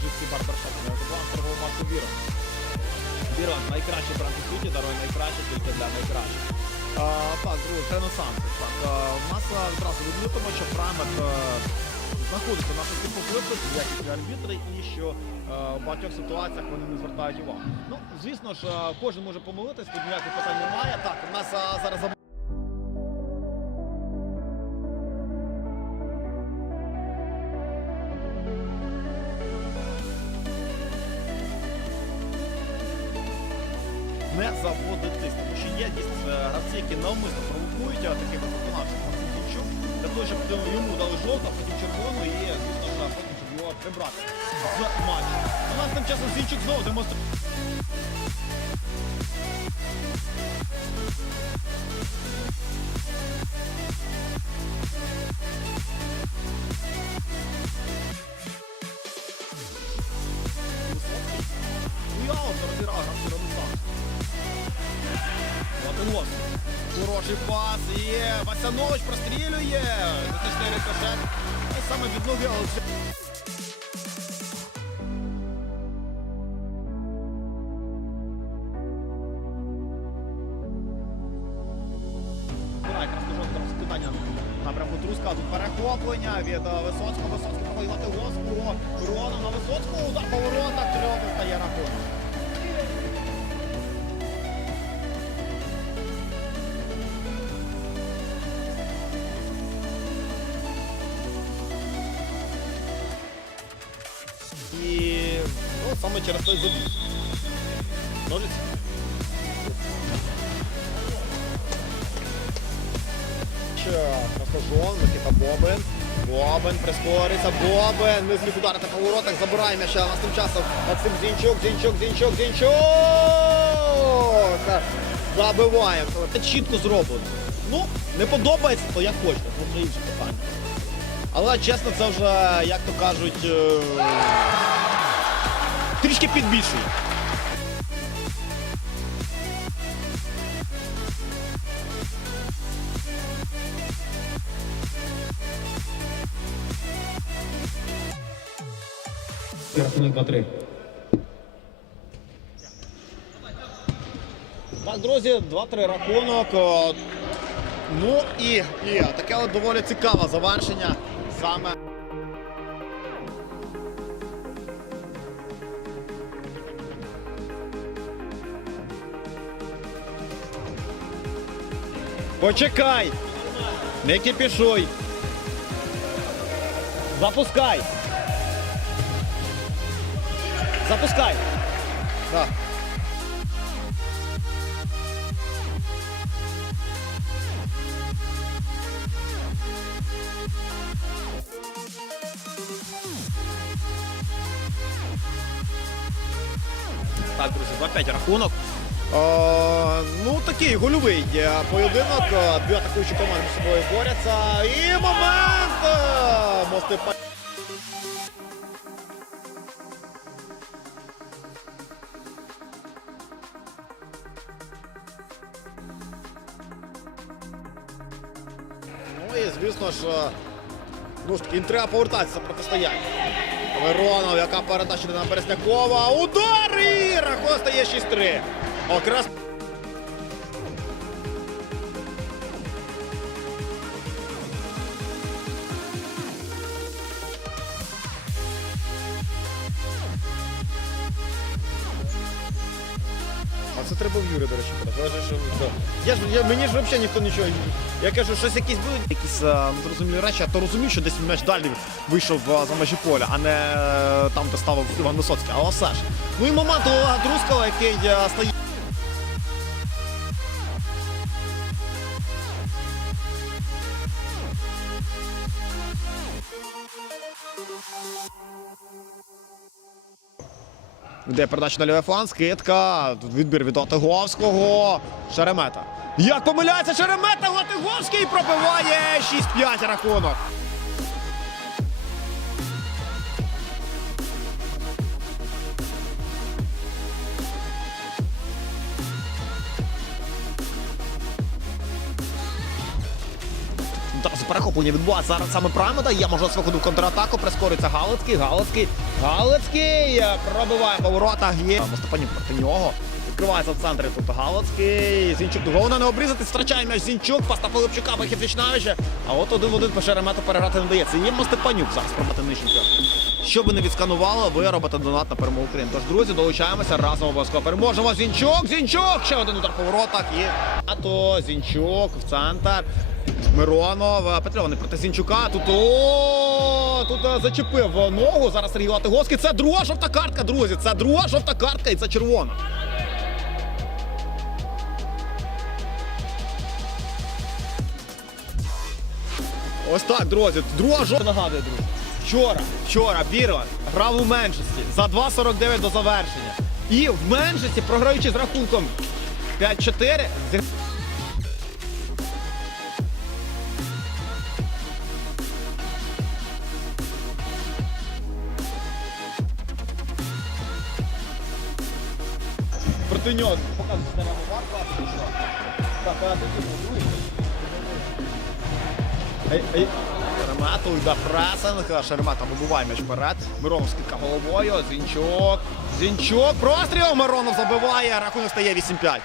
GC Barbershop. Не забуваємо торгову марку Вірон. Вірон, найкращий бренд у світі, дарує найкраще тільки для найкращих. А, так, друзі, Ренесанс. Так, а, в нас одразу відмітимо, що Праймер е, знаходиться на таких викликах, якісні арбітри, і що е, в багатьох ситуаціях вони не звертають увагу. Ну, звісно ж, е, кожен може помилитись, тут ніяких питань немає. Так, у нас а, зараз гравці, які навмисно провокують а, таких от виконавців Марцинчук, для того, щоб е, йому дали жовту, а потім червону і, звісно ж, а потім, щоб його прибрати з матчу. У нас тим часом Зінчук знову демонструє. Ну, я от розіграв гравцю Ренесанс. Латинос. Хороший пас. Є. Васянович прострілює. Виточний рикошет. І саме від ноги питання напрямку Труска. Тут перехоплення від е, Висоцького. Висоцький проводить Латигоського. Саме через той забіг. Ножиці. Красожон, Микита Бобин. Бобин прискориться, Бобин. Не зміг ударити по воротах, забирає м'яча. Нас тим часом Максим Зінчук, Зінчук, Зінчук, Зінчук. Забиває. Це чітко зроблено. Ну, не подобається, то як хочете, це інше питання. Але чесно, це вже, як то кажуть, е, трішки підбільшує. Рахунок 2-3. Так, друзі, 2-3 рахунок. Ну і, і таке от доволі цікаве завершення саме. Почекай! Не кипішуй! Запускай! Запускай! Так. Так, друзі, 2-5 рахунок. Е, ну, такий гольовий поєдинок. Дві атакуючі команди між собою борються. І момент! Е, Мости Ну і звісно ж, ну ж таки, треба повертатися протистояння. Миронов, яка передача на Березнякова. Удар! І рахунок стає 6-3. Окрас. А це треба в Юрі, до речі, подати. Я ж я, мені ж взагалі ніхто нічого. Я кажу, щось якісь будуть якісь а, незрозумілі речі, а то розумів, що десь м'яч далі вийшов а, за межі поля, а не е, там, де ставив Іван Висоцький. Але все ж. Ну і момент у Олега Трускала, який а, стає. Де передача на лівий фланг, скидка, відбір від Отиговського. Шеремета. Як помиляється Шеремета, Отиговський пробиває 6-5 рахунок. Перехоплення відбувається зараз саме Прамеда. Є можливість виходу в контратаку. Прискорюється Галицький. Галицький. Галицький пробиває поворота. Є Мостапанюк проти нього. Відкривається в центрі тут Галицький. Зінчук головне не обрізати. Втрачає м'яч Зінчук. Паста Пилипчука вихід. А от один-один по Шеремету переграти не дається. Є Мостепанюк зараз проти Нищенка. Що би не відсканувало, ви робите донат на перемогу України. Тож, друзі, долучаємося разом обов'язково переможемо. Зінчук, Зінчук! Ще один удар по воротах. І а то Зінчук в центр. Миронов, Петрьований проти Зінчука. Тут о, тут е, зачепив ногу. Зараз Сергій Латиговський. Це друга жовта картка, друзі. Це друга жовта картка і це червона. Ось так, друзі. Друга жовта нагадує, друзі. Вчора, вчора Бірван грав у меншості за 2.49 до завершення. І в меншості, програючи з рахунком 5-4, зі- проти нього показує Стерео Варку. Так, а тут другий. Ей, ей. Шеремета йде пресинг. Шеремета вибиває м'яч вперед. Миронов скидка головою. Зінчок. Зінчок. Простріл. Миронов забиває. Рахунок стає 8-5.